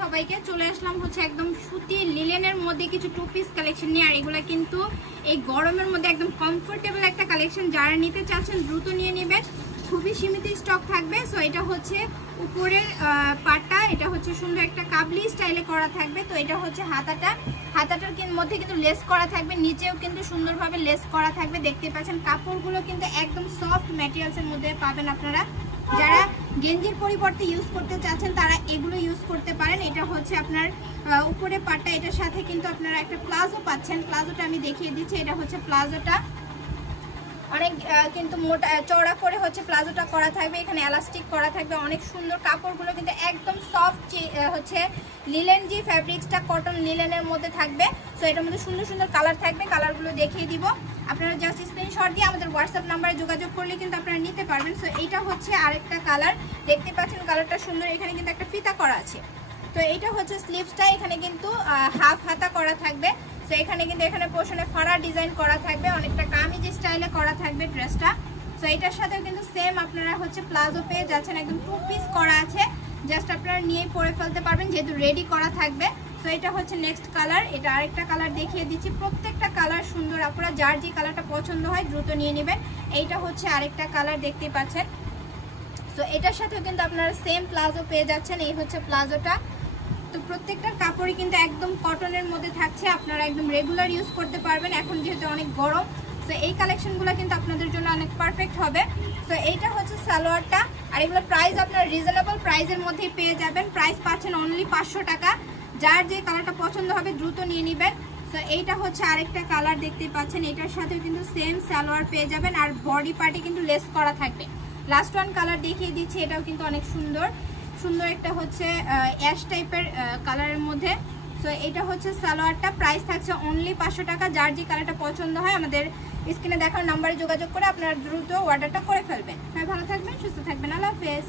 সবাইকে। চলে আসলাম হচ্ছে একদম সুতি লিলেনের মধ্যে কিছু টু পিস কালেকশন নিয়ে। আর এগুলো কিন্তু এই গরমের মধ্যে একদম কমফোর্টেবল একটা কালেকশন। যারা নিতে চাচ্ছেন দ্রুত নিয়ে নেবেন, খুবই সীমিত স্টক থাকবে। সো এটা হচ্ছে উপরের পাটটা, এটা হচ্ছে সুন্দর একটা কাবলি স্টাইলে করা থাকবে। তো এটা হচ্ছে হাতাটার মধ্যে কিন্তু লেস করা থাকবে, নিচেও কিন্তু সুন্দরভাবে লেস করা থাকবে। দেখতে পাচ্ছেন কাপড়গুলো কিন্তু একদম সফট ম্যাটেরিয়ালসের মধ্যে পাবেন আপনারা। যারা গেঞ্জির পরিবর্তে ইউজ করতে চাচ্ছেন তারা এগুলো ইউজ করতে পারেন। এটা হচ্ছে আপনার উপরে পাটটা, এটার সাথে কিন্তু আপনারা একটা প্লাজো পাচ্ছেন। প্লাজোটা আমি দেখিয়ে দিচ্ছি। এটা হচ্ছে প্লাজোটা, অনেক কিন্তু মোটা চওড়া করে হচ্ছে প্লাজোটা করা থাকবে। এখানে এলাস্টিক করা থাকবে, অনেক সুন্দর। কাপড়গুলো কিন্তু একদম সফট হচ্ছে লিলেন, যে ফ্যাব্রিক্সটা কটন লিলেনের মধ্যে থাকবে। সো এটার মধ্যে সুন্দর সুন্দর কালার থাকবে, কালারগুলো দেখিয়ে দিব। আপনারা জাস্ট স্ক্রিনশট দিয়ে আমাদের হোয়াটসঅ্যাপ নাম্বারে যোগাযোগ করলে কিন্তু আপনারা নিতে পারবেন। সো এইটা হচ্ছে আরেকটা কালার, দেখতে পাচ্ছেন কালারটা সুন্দর। এখানে কিন্তু একটা ফিতা করা আছে। তো এইটা হচ্ছে স্লিভসটা, এখানে কিন্তু হাফ হাতা করা থাকবে। তো এখানে কিন্তু এখানে পোর্শনে ফাড়া ডিজাইন করা থাকবে, অনেকটা কামিজ স্টাইলে করা থাকবে ড্রেসটা। তো এটার সাথেও কিন্তু সেম আপনারা হচ্ছে প্লাজো পেয়ে যাচ্ছেন, একদম টু পিস করা আছে। জাস্ট আপনারা নিয়েই পরে ফেলতে পারবেন যেহেতু রেডি করা থাকবে। তো এটা হচ্ছে নেক্সট কালার, এটা আরেকটা কালার দেখিয়ে দিচ্ছি। প্রত্যেকটা কালার সুন্দর, আপনারা যার যে কালারটা পছন্দ হয় দ্রুত নিয়ে নেবেন। এইটা হচ্ছে আরেকটা কালার, দেখতে পাচ্ছেন। তো এটার সাথেও কিন্তু আপনারা সেম প্লাজো পেয়ে যাচ্ছেন। এই হচ্ছে প্লাজোটা। তো প্রত্যেকটার কাপড়ই কিন্তু একদম কটনের মধ্যে থাকছে, আপনারা একদম রেগুলার ইউজ করতে পারবেন এখন যেহেতু অনেক গরম। তো এই কালেকশনগুলো কিন্তু আপনাদের জন্য অনেক পারফেক্ট হবে। তো এইটা হচ্ছে সালোয়ারটা, আর এগুলো প্রাইস আপনারা রিজনেবল প্রাইসের মধ্যেই পেয়ে যাবেন। প্রাইস পাচ্ছেন অনলি 500 টাকা। যার যে কালারটা পছন্দ হবে দ্রুত নিয়ে নেবেন। তো এইটা হচ্ছে আরেকটা কালার, দেখতে পাচ্ছেন। এটার সাথেও কিন্তু সেম সালোয়ার পেয়ে যাবেন, আর বডি পার্টে কিন্তু লেস করা থাকবে। লাস্ট ওয়ান কালার দেখিয়ে দিচ্ছি, এটাও কিন্তু অনেক সুন্দর একটা হচ্ছে অ্যাশ টাইপের কালারের মধ্যে। সো এটা হচ্ছে সালোয়ারটা, প্রাইস থাকছে অনলি 500 টাকা। যার যে কালারটা পছন্দ হয় আমাদের স্ক্রিনে দেখার নাম্বারে যোগাযোগ করে আপনারা দ্রুত অর্ডারটা করে ফেলবেন। ভালো থাকবেন, সুস্থ থাকবেন, আল্লাহ হাফেজ।